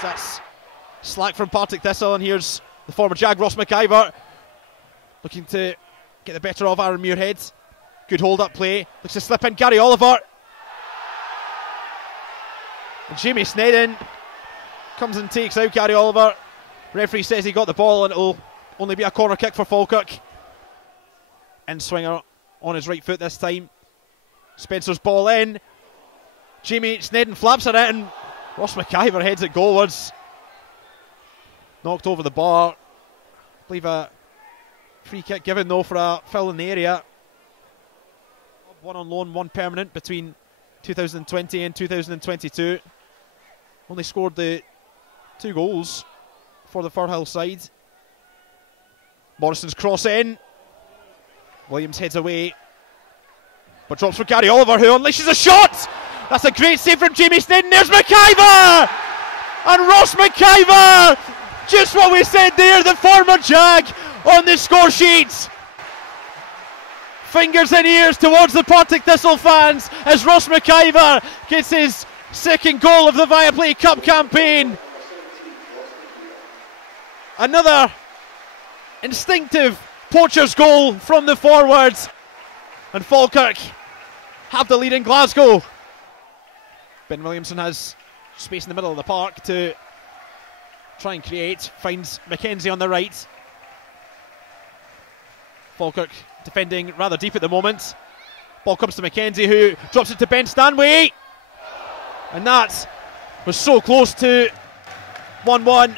clearance. That's slack from Partick Thistle, and here's the former Jag, Ross McIver, looking to get the better of Aaron Muirhead. Good hold-up play. Looks to slip in Gary Oliver. And Jamie Snedden comes and takes out Gary Oliver. Referee says he got the ball, and it'll only be a corner kick for Falkirk. In swinger on his right foot this time. Spencer's ball in. Jamie Snedden flaps at it, and Ross McIver heads it goalwards. Knocked over the bar. I believe a free kick given though for a foul in the area. One on loan, one permanent between 2020 and 2022. Only scored the 2 goals for the Firhill side. Morrison's cross in. Williams heads away, but drops for Gary Oliver, who unleashes a shot. That's a great save from Jamie Snedden. There's McIver! And Ross McIver! Just what we said there, the former Jag on the score sheet. Fingers and ears towards the Partick Thistle fans as Ross McIver gets his second goal of the Viaplay Cup campaign. Another instinctive poacher's goal from the forwards, and Falkirk have the lead in Glasgow. Ben Williamson has space in the middle of the park to try and create, finds Mackenzie on the right. Falkirk defending rather deep at the moment. Ball comes to Mackenzie, who drops it to Ben Stanway, and that was so close to 1-1.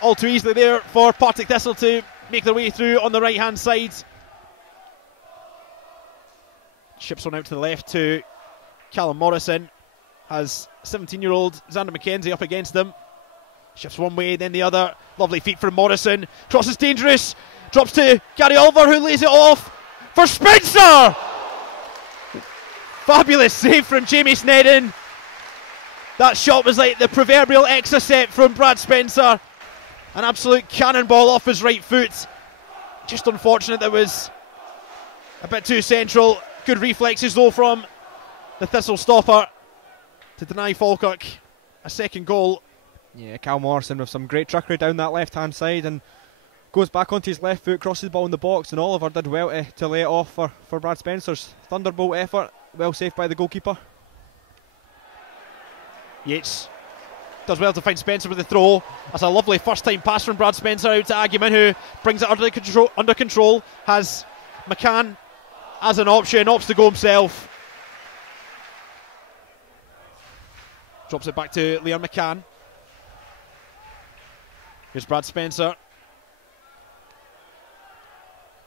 All too easily there for Partick Thistle to make their way through on the right hand side. Chips one out to the left to Callum Morrison. Has 17-year-old Xander Mackenzie up against them. Shifts one way, then the other. Lovely feet from Morrison. Cross is dangerous. Drops to Gary Oliver, who lays it off for Spencer. Fabulous save from Jamie Snedden. That shot was like the proverbial Exocet from Brad Spencer. An absolute cannonball off his right foot. Just unfortunate that was a bit too central. Good reflexes though from the Thistle stopper to deny Falkirk a second goal. Yeah, Cal Morrison with some great trickery down that left hand side and goes back onto his left foot, crosses the ball in the box, and Oliver did well to lay it off for Brad Spencer's thunderbolt effort. Well saved by the goalkeeper. Yates does well to find Spencer with the throw. That's a lovely first time pass from Brad Spencer out to Agyeman, who brings it under control. Has McCann as an option, opts to go himself. Drops it back to Liam McCann. Here's Brad Spencer,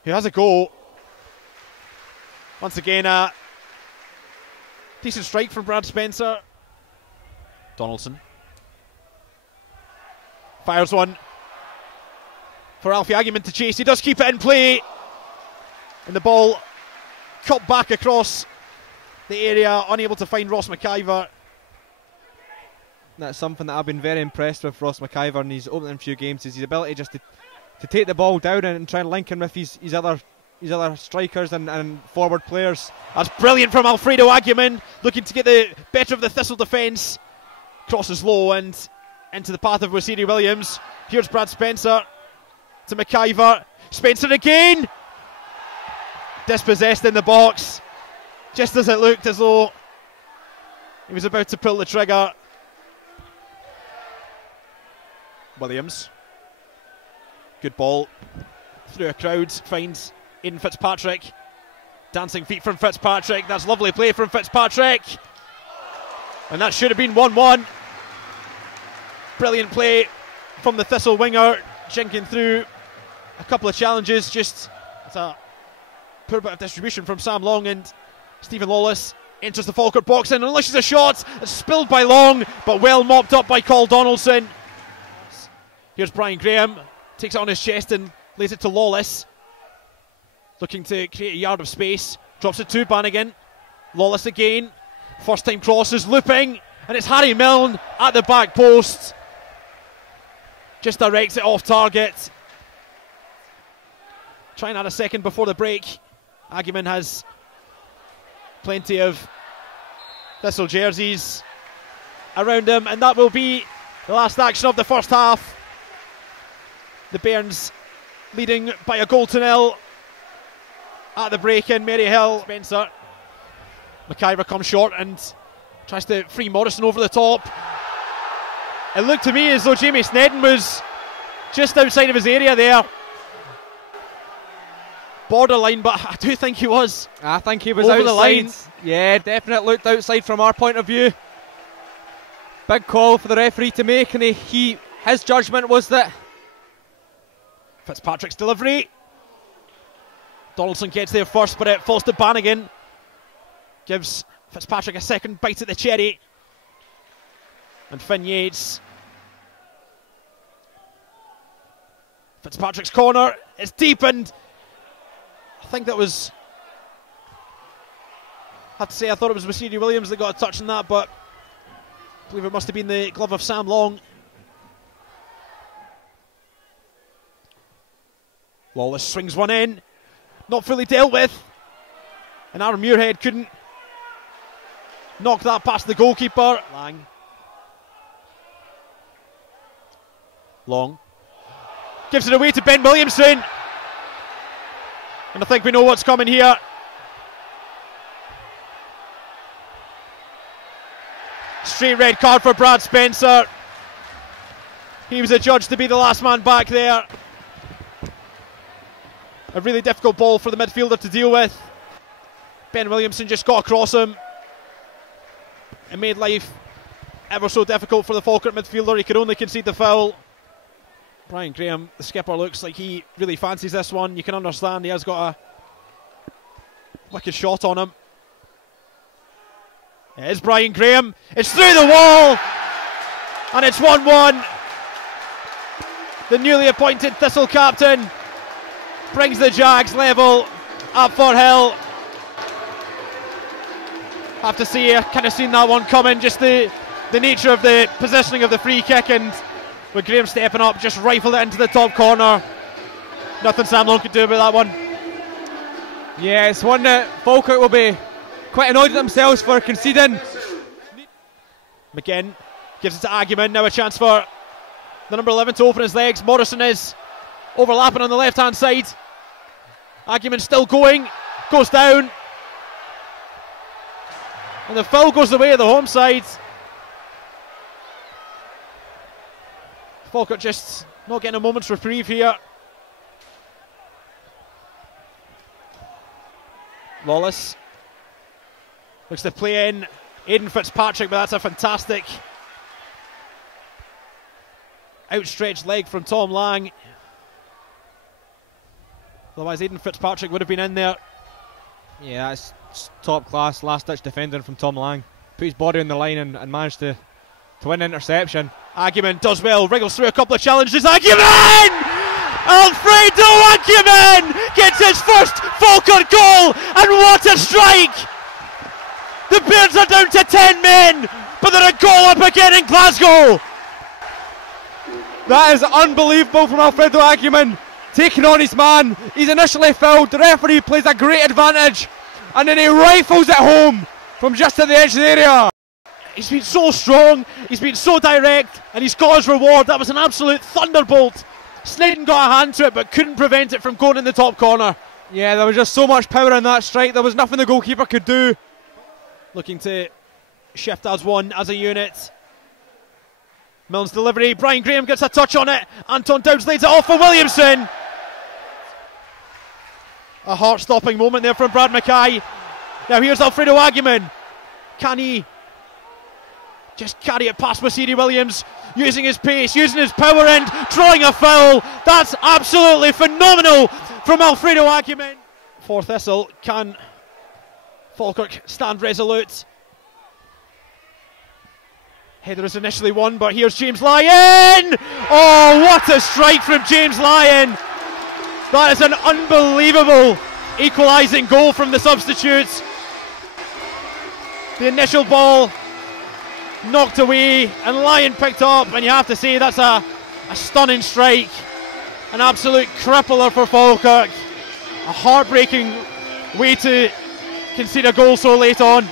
who has a go. Once again, a decent strike from Brad Spencer. Donaldson fires one for Alfie Agyeman to chase. He does keep it in play, and the ball cut back across the area, unable to find Ross McIver. That's something that I've been very impressed with Ross McIver in his opening few games, is his ability just to take the ball down and try and link in with his other strikers and forward players. That's brilliant from Alfredo Agyeman, looking to get the better of the Thistle defence. Crosses low and into the path of Wasiri Williams. Here's Brad Spencer to McIver. Spencer again! Dispossessed in the box, just as it looked as though he was about to pull the trigger. Williams. Good ball through a crowd, finds Aidan Fitzpatrick. Dancing feet from Fitzpatrick. That's lovely play from Fitzpatrick. And that should have been 1-1. Brilliant play from the Thistle winger, jinking through a couple of challenges. Just it's a poor bit of distribution from Sam Long, and Stephen Lawless enters the Falkirk box and unleashes a shot. It's spilled by Long, but well mopped up by Col Donaldson. Here's Brian Graham, takes it on his chest and lays it to Lawless, looking to create a yard of space. Drops it to Bannigan. Lawless again. First time cross is looping, and it's Harry Milne at the back post. Just directs it off target. Trying to add a second before the break. Agyeman has plenty of Thistle jerseys around him, and that will be The last action of the first half. The Bairns leading by a goal to nil at the break-in. Maryhill. Spencer. McIver comes short and tries to free Morrison over the top. It looked to me as though Jamie Snedden was just outside of his area there. Borderline, but I do think he was. I think he was over outside. The line. Yeah, definitely looked outside from our point of view. Big call for the referee to make, and his judgment was that. Fitzpatrick's delivery. Donaldson gets there first, but it falls to Bannigan. Gives Fitzpatrick a second bite at the cherry. And Finn Yates. Fitzpatrick's corner is deepened. I think that was, I have to say, I thought it was Wasiri Williams that got a touch on that, but I believe it must have been the glove of Sam Long. Lawless swings one in, not fully dealt with, and Aaron Muirhead couldn't knock that past the goalkeeper. Long gives it away to Ben Williamson. And I think we know what's coming here. Straight red card for Brad Spencer. He was adjudged to be the last man back there. A really difficult ball for the midfielder to deal with. Ben Williamson just got across him. It made life ever so difficult for the Falkirk midfielder. He could only concede the foul. Brian Graham, the skipper, looks like he really fancies this one. You can understand he has got a wicked shot on him. It is Brian Graham. It's through the wall. And it's 1-1. The newly appointed Thistle captain brings the Jags level at Firhill. Have to say, I kind of seen that one coming. Just the nature of the positioning of the free kick, and with Graham stepping up, just rifled it into the top corner. Nothing Sam Long could do about that one. Yeah, it's one that Falkirk will be quite annoyed at themselves for conceding. McGinn gives it to Agyeman. Now a chance for the number 11 to open his legs. Morrison is overlapping on the left hand side. Agyeman still going, goes down, and the foul goes the way of the home side. Falkirk just not getting a moment's reprieve here. Lawless looks to play in Aidan Fitzpatrick, but that's a fantastic outstretched leg from Tom Lang. Otherwise Aidan Fitzpatrick would have been in there. Yeah, that's top class last ditch defending from Tom Lang. Put his body on the line and managed to win interception. Agyeman does well, wriggles through a couple of challenges. Agyeman! Alfredo Agyeman gets his first Falkirk goal, and what a strike! The Bears are down to 10 men, but they're a goal up again in Glasgow. That is unbelievable from Alfredo Agyeman, taking on his man. He's initially fouled, the referee plays a great advantage, and then he rifles it home from just at the edge of the area. He's been so strong, he's been so direct, and he's got his reward. That was an absolute thunderbolt. Snedden got a hand to it, but couldn't prevent it from going in the top corner. Yeah, there was just so much power in that strike. There was nothing the goalkeeper could do. Looking to shift as one, as a unit. Milne's delivery, Brian Graham gets a touch on it. Anton Dowds lays it off for Williamson. A heart-stopping moment there from Brad Mackay. Now here's Alfredo Agyeman. Can he just carry it past Wasiri Williams, using his pace, using his power end, drawing a foul? That's absolutely phenomenal from Alfredo Agyeman. For Thistle, can Falkirk stand resolute? Header is initially won, but here's James Lyon. Oh, what a strike from James Lyon. That is an unbelievable equalising goal from the substitutes. The initial ball knocked away and Lyon picked up, and you have to say that's a stunning strike. An absolute crippler for Falkirk. A heartbreaking way to concede a goal so late on.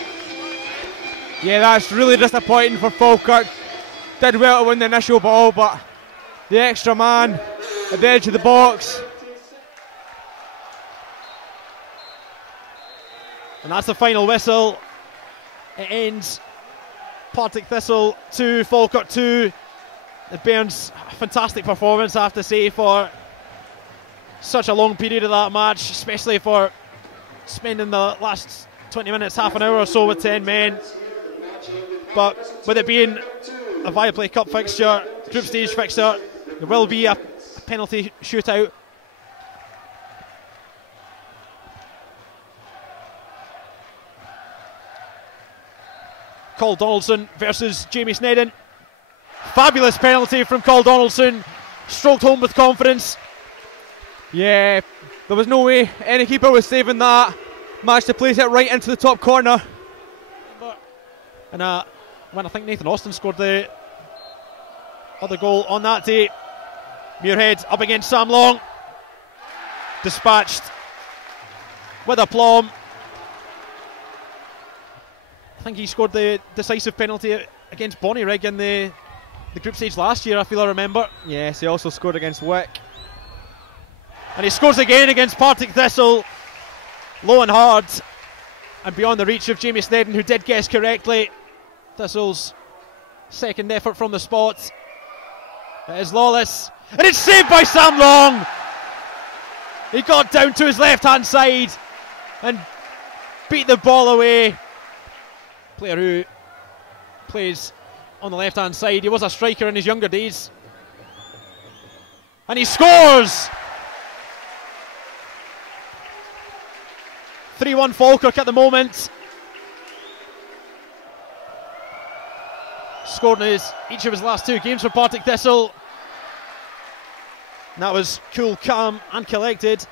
Yeah, that's really disappointing for Falkirk. did well to win the initial ball, but the extra man at the edge of the box. And that's the final whistle. It ends Partick Thistle 2, Falkirk 2. It burns a fantastic performance, I have to say, for such a long period of that match, especially for spending the last 20 minutes, half an hour or so with 10 men. But with it being a Viaplay Cup fixture, group stage fixture, there will be a penalty shootout. Cole Donaldson versus Jamie Snedden. Fabulous penalty from Cole Donaldson. Stroked home with confidence. Yeah, there was no way any keeper was saving that. Managed to place it right into the top corner. And when I think Nathan Austin scored the other goal on that day, Muirhead up against Sam Long. Dispatched with aplomb. I think he scored the decisive penalty against Bonnyrigg in the group stage last year, I feel I remember. Yes, he also scored against Wick. And he scores again against Partick Thistle. Low and hard and beyond the reach of Jamie Snedden, who did guess correctly. Thistle's second effort from the spot. It is Lawless. And it's saved by Sam Long. He got down to his left hand side and beat the ball away. Player who plays on the left hand side. He was a striker in his younger days. And he scores! 3-1 Falkirk at the moment. Scored in each of his last 2 games for Partick Thistle. And that was cool, calm and collected.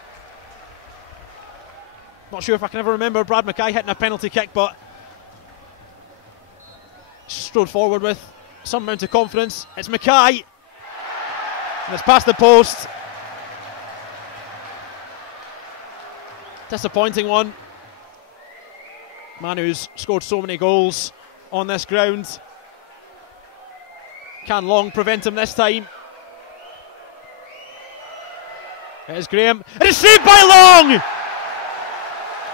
Not sure if I can ever remember Brad Mackay hitting a penalty kick, but strode forward with some amount of confidence. It's Mackay, and it's past the post. Disappointing one. Man who's scored so many goals on this ground. Can Long prevent him this time? It is Graham, and it's saved by Long!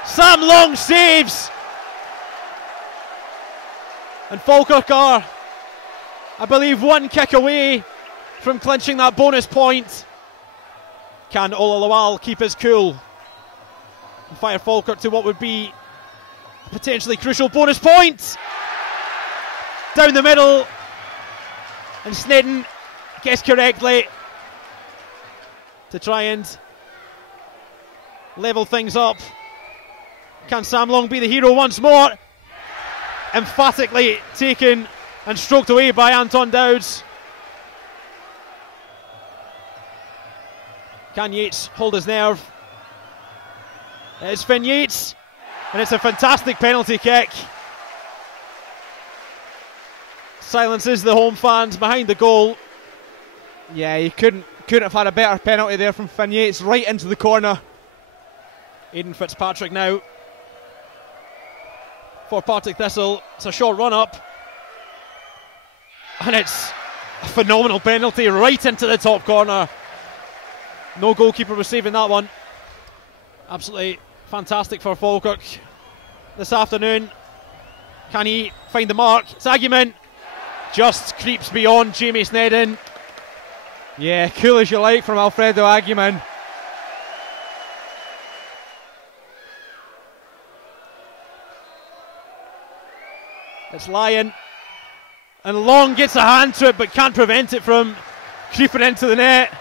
Sam Long saves! And Falkirk are, I believe, 1 kick away from clinching that bonus point. Can Ola Lawal keep his cool and fire Falkirk to what would be a potentially crucial bonus point? Down the middle, and Snedden guessed correctly to try and level things up. Can Sam Long be the hero once more? Emphatically taken and stroked away by Anton Dowds. Can Yates hold his nerve? It's Finn Yates, and it's a fantastic penalty kick. Silences the home fans behind the goal. Yeah, you couldn't have had a better penalty there from Finn Yates, right into the corner. Aidan Fitzpatrick now for Partick Thistle. It's a short run up, and it's a phenomenal penalty right into the top corner. No goalkeeper was saving that one. Absolutely fantastic for Falkirk this afternoon. Can he find the mark? It's Argument. Just creeps beyond Jamie Snedden. Yeah, cool as you like from Alfredo Aguiman. It's Lyon, and Long gets a hand to it but can't prevent it from creeping into the net.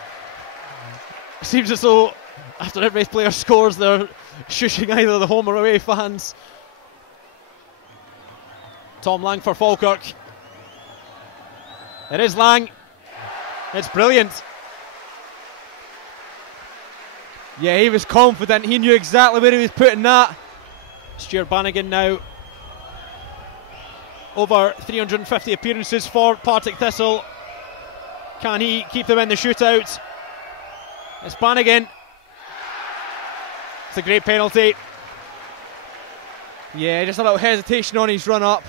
Seems as though after every player scores they're shushing either the home or away fans. Tom Lang for Falkirk. It is Lang. It's brilliant. Yeah, he was confident. He knew exactly where he was putting that. Stuart Bannigan now. Over 350 appearances for Partick Thistle. Can he keep them in the shootout? It's Bannigan. It's a great penalty. Yeah, just a little hesitation on his run up.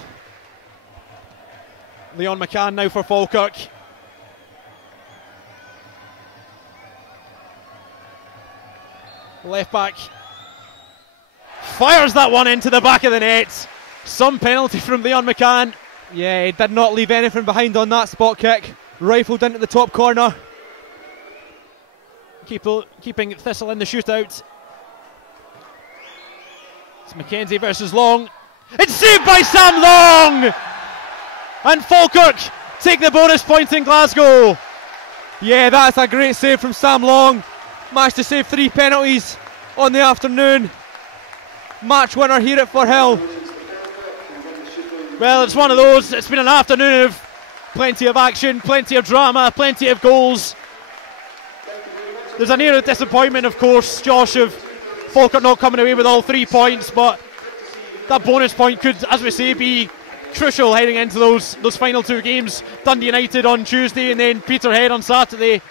Leon McCann now for Falkirk. Left back fires that one into the back of the net. Some penalty from Leon McCann. Yeah, he did not leave anything behind on that spot kick. Rifled into the top corner. Keeping Thistle in the shootout. It's Mackenzie versus Long. It's saved by Sam Long! And Falkirk take the bonus point in Glasgow. Yeah, that's a great save from Sam Long. Managed to save 3 penalties on the afternoon. Match winner here at Firhill. Well, it's one of those. It's been an afternoon of plenty of action, plenty of drama, plenty of goals. There's an air of disappointment, of course, Josh, of Falkirk not coming away with all 3 points, but that bonus point could, as we say, be crucial heading into those final 2 games. Dundee United on Tuesday and then Peterhead on Saturday.